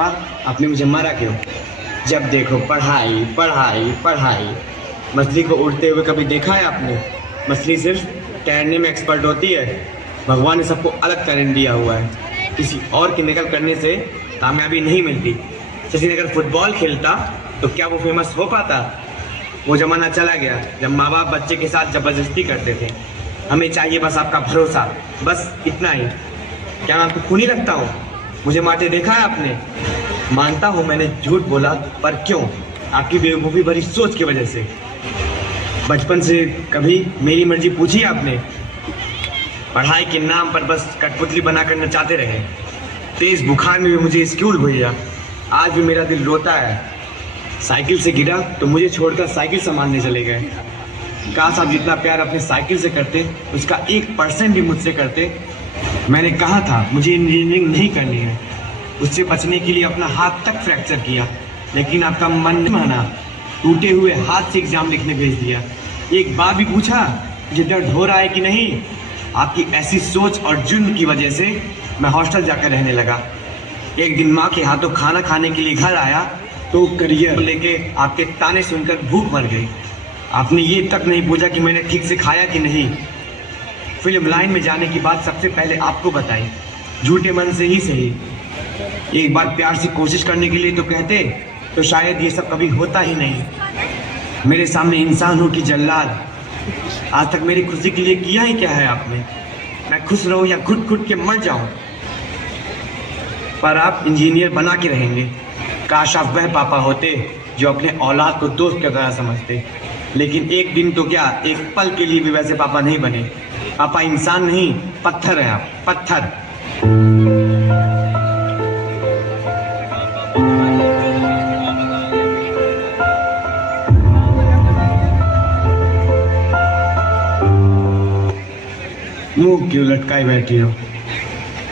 पापा आपने मुझे मारा क्यों? जब देखो पढ़ाई पढ़ाई पढ़ाई। मछली को उड़ते हुए कभी देखा है आपने? मछली सिर्फ तैरने में एक्सपर्ट होती है। भगवान ने सबको अलग टैलेंट दिया हुआ है। किसी और की नकल करने से कामयाबी नहीं मिलती। सचिन अगर फुटबॉल खेलता तो क्या वो फेमस हो पाता? वो ज़माना चला गया जब माँ बाप बच्चे के साथ ज़बरदस्ती करते थे। हमें चाहिए बस आपका भरोसा, बस इतना ही। क्या मैं आपको खूनी लगता हूँ? मुझे मारते देखा है आपने? मानता हूँ मैंने झूठ बोला, पर क्यों? आपकी बेवकूफ़ी भरी सोच की वजह से। बचपन से कभी मेरी मर्जी पूछी आपने? पढ़ाई के नाम पर बस कठपुतली बनाकर नचाते रहे। तेज बुखार में भी मुझे स्कूल भेजा। आज भी मेरा दिल रोता है। साइकिल से गिरा तो मुझे छोड़कर साइकिल संभालने चले गए। काश आप जितना प्यार अपने साइकिल से करते उसका 1% भी मुझसे करते। मैंने कहा था मुझे इंजीनियरिंग नहीं करनी है। उससे बचने के लिए अपना हाथ तक फ्रैक्चर किया, लेकिन आपका मन नहीं माना। टूटे हुए हाथ से एग्जाम लिखने भेज दिया। एक बार भी पूछा मुझे दर्द हो रहा है कि नहीं? आपकी ऐसी सोच और जुर्म की वजह से मैं हॉस्टल जाकर रहने लगा। एक दिन माँ के हाथों खाना खाने के लिए घर आया तो करियर लेके आपके ताने सुनकर भूख मर गई। आपने ये तक नहीं पूछा कि मैंने ठीक से खाया कि नहीं। फिल्म लाइन में जाने की बात सबसे पहले आपको बताई, झूठे मन से ही सही। एक बार प्यार से कोशिश करने के लिए तो कहते तो शायद ये सब कभी होता ही नहीं। मेरे सामने इंसान हो कि जल्लाद। आज तक मेरी खुशी के लिए किया ही क्या है आपने? मैं खुश रहूं या घुट घुट के मर जाऊं, पर आप इंजीनियर बना के रहेंगे। काश आप वह पापा होते जो अपने औलाद को दोस्त की तरह समझते। लेकिन एक दिन तो क्या, एक पल के लिए भी वैसे पापा नहीं बने। पापा इंसान नहीं, पत्थर है आप, पत्थर। मुंह क्यों लटकाए बैठी हो?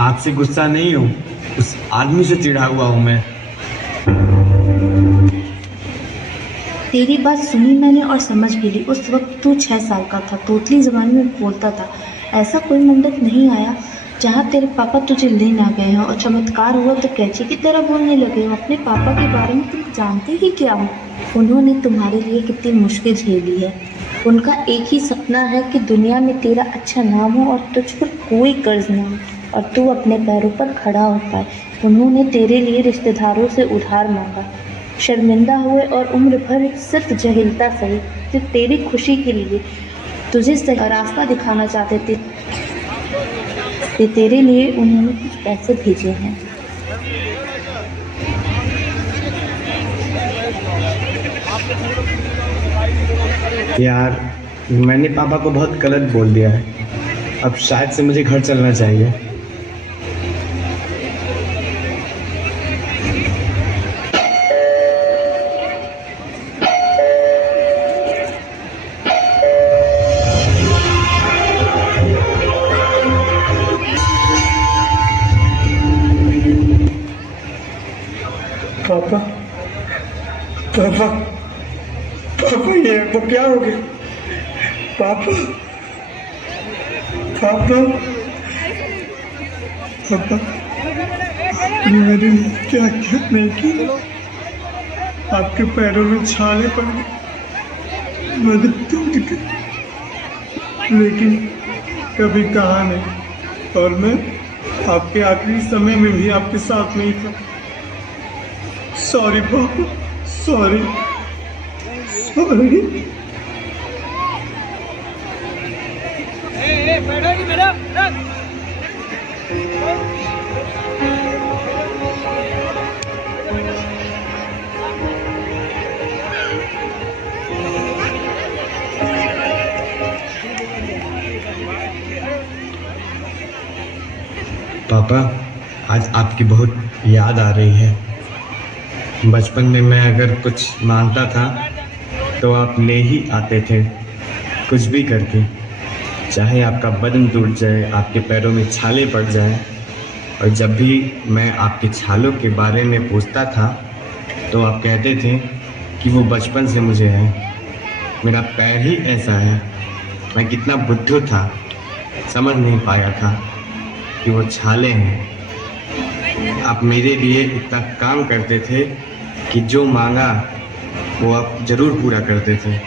आपसे गुस्सा नहीं हूँ, उस आदमी से चिढ़ा हुआ हूँ मैं। तेरी बात सुनी मैंने और समझ भी ली। उस वक्त तू 6 साल का था, तोतली ज़बान में बोलता था। ऐसा कोई मंडप नहीं आया जहाँ तेरे पापा तुझे ले ना गए हों, और चमत्कार हुआ तो कैची की तरह बोलने लगे हो। अपने पापा के बारे में तुम जानते ही क्या हो? उन्होंने तुम्हारे लिए कितनी मुश्किल झेली है। उनका एक ही सपना है कि दुनिया में तेरा अच्छा नाम हो और तुझ पर कोई कर्ज ना हो और तू अपने पैरों पर खड़ा हो पाए। उन्होंने तेरे लिए रिश्तेदारों से उधार मांगा, शर्मिंदा हुए और उम्र भर सिर्फ जहिलता सही। जो तेरी खुशी के लिए तुझे सही रास्ता दिखाना चाहते थे, तेरे लिए उन्होंने कुछ पैसे भेजे हैं। यार, मैंने पापा को बहुत गलत बोल दिया है। अब शायद से मुझे घर चलना चाहिए। पापा पापा पापा, ये तो क्या हो गया? पापा पापा पापा, मैंने क्या क्या नहीं किया? आपके पैरों में छाले पड़ गए, मदद टूट गई, लेकिन कभी कहा नहीं। और मैं आपके आखिरी समय में भी आपके साथ नहीं था। सॉरी पापा, सॉरी सॉरी। पापा, आज आपकी बहुत याद आ रही है। बचपन में मैं अगर कुछ मांगता था तो आप ले ही आते थे, कुछ भी करके। चाहे आपका बदन टूट जाए, आपके पैरों में छाले पड़ जाए। और जब भी मैं आपके छालों के बारे में पूछता था तो आप कहते थे कि वो बचपन से मुझे है। मेरा पैर ही ऐसा है। मैं कितना बुद्धू था, समझ नहीं पाया था कि वो छाले हैं। आप मेरे लिए इतना काम करते थे कि जो मांगा वो आप ज़रूर पूरा करते थे,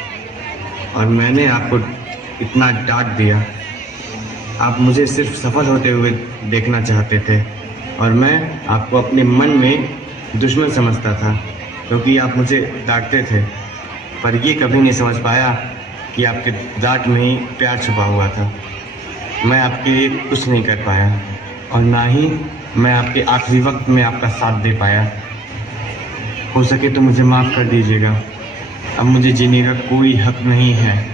और मैंने आपको इतना डांट दिया। आप मुझे सिर्फ सफल होते हुए देखना चाहते थे, और मैं आपको अपने मन में दुश्मन समझता था क्योंकि आप मुझे डांटते थे। पर ये कभी नहीं समझ पाया कि आपके डांट में ही प्यार छुपा हुआ था। मैं आपके लिए कुछ नहीं कर पाया, और ना ही मैं आपके आखिरी वक्त में आपका साथ दे पाया। हो सके तो मुझे माफ़ कर दीजिएगा। अब मुझे जीने का कोई हक नहीं है।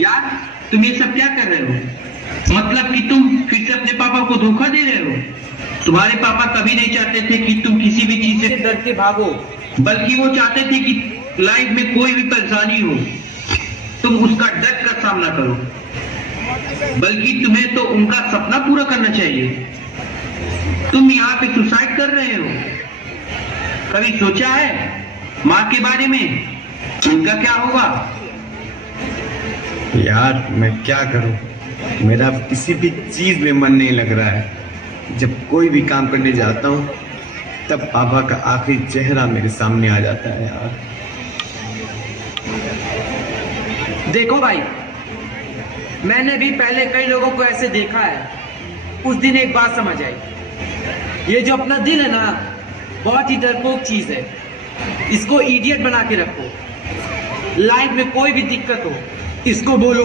यार तुम ये सब क्या कर रहे हो? मतलब कि तुम फिर से अपने पापा को धोखा दे रहे हो? तुम्हारे पापा कभी नहीं चाहते थे कि तुम किसी भी चीज से डर के भागो, बल्कि वो चाहते थे कि लाइफ में कोई भी परेशानी हो तुम उसका डट कर सामना करो। बल्कि तुम्हें तो उनका सपना पूरा करना चाहिए। तुम यहाँ पे सुसाइड कर रहे हो। कभी सोचा है माँ के बारे में? उनका क्या होगा? यार मैं क्या करूं, मेरा किसी भी चीज़ में मन नहीं लग रहा है। जब कोई भी काम करने जाता हूं तब पापा का आखिरी चेहरा मेरे सामने आ जाता है यार। देखो भाई, मैंने भी पहले कई लोगों को ऐसे देखा है। उस दिन एक बात समझ आई, ये जो अपना दिल है ना, बहुत ही डरपोक चीज है। इसको इडियट बना के रखो। लाइफ में कोई भी दिक्कत हो इसको बोलो,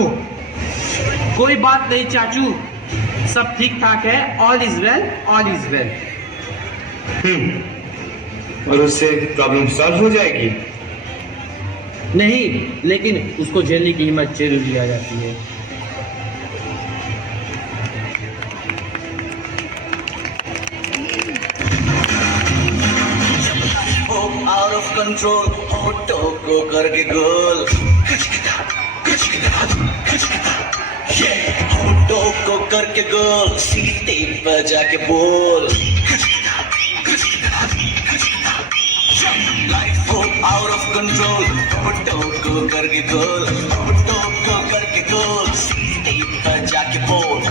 कोई बात नहीं चाचू, सब ठीक ठाक है, all is well, all is well. और उससे प्रॉब्लम सॉल्व हो जाएगी? नहीं, लेकिन उसको झेलने की हिम्मत जरूरी आ जाती है। आउट ऑफ कंट्रोल होठों को करके गोल, होठों को करके गोल, सीटी बजा के बोल। लाइफ हो आउट ऑफ कंट्रोल होठों को करके गोल, होठों को करके गोल, सीटी बजा के बोल।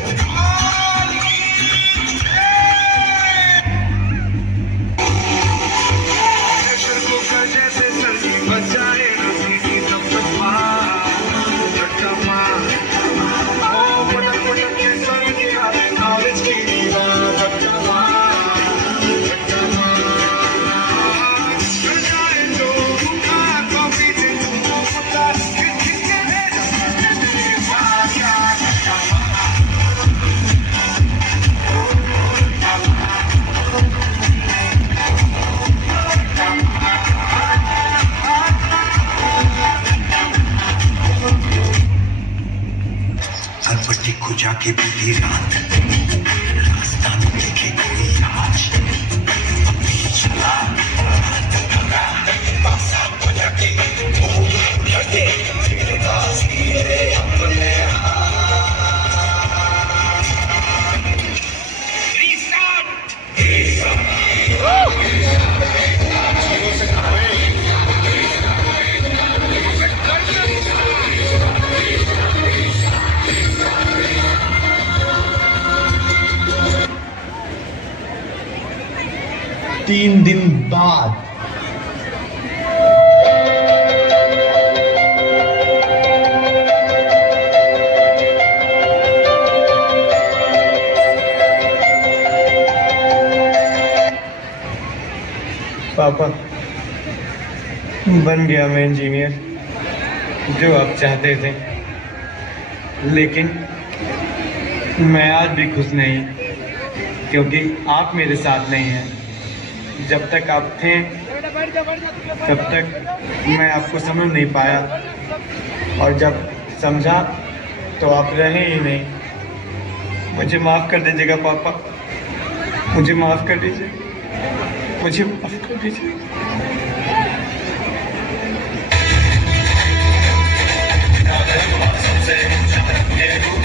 पट्टी खुजा के बीती रात, रास्ता में देखे कोई आज, अभी चला रात भरा, पासा बजा के लड़के तेरे पास गिरे अपने तीन दिन बाद पापा, बन गया मैं इंजीनियर, जो आप चाहते थे। लेकिन मैं आज भी खुश नहीं, क्योंकि आप मेरे साथ नहीं हैं। जब तक आप थे तब तक मैं आपको समझ नहीं पाया, और जब समझा तो आप रहे ही नहीं। मुझे माफ़ कर दीजिएगा पापा, मुझे माफ़ कर दीजिए। मुझे माफ कर दीजिए। सबसे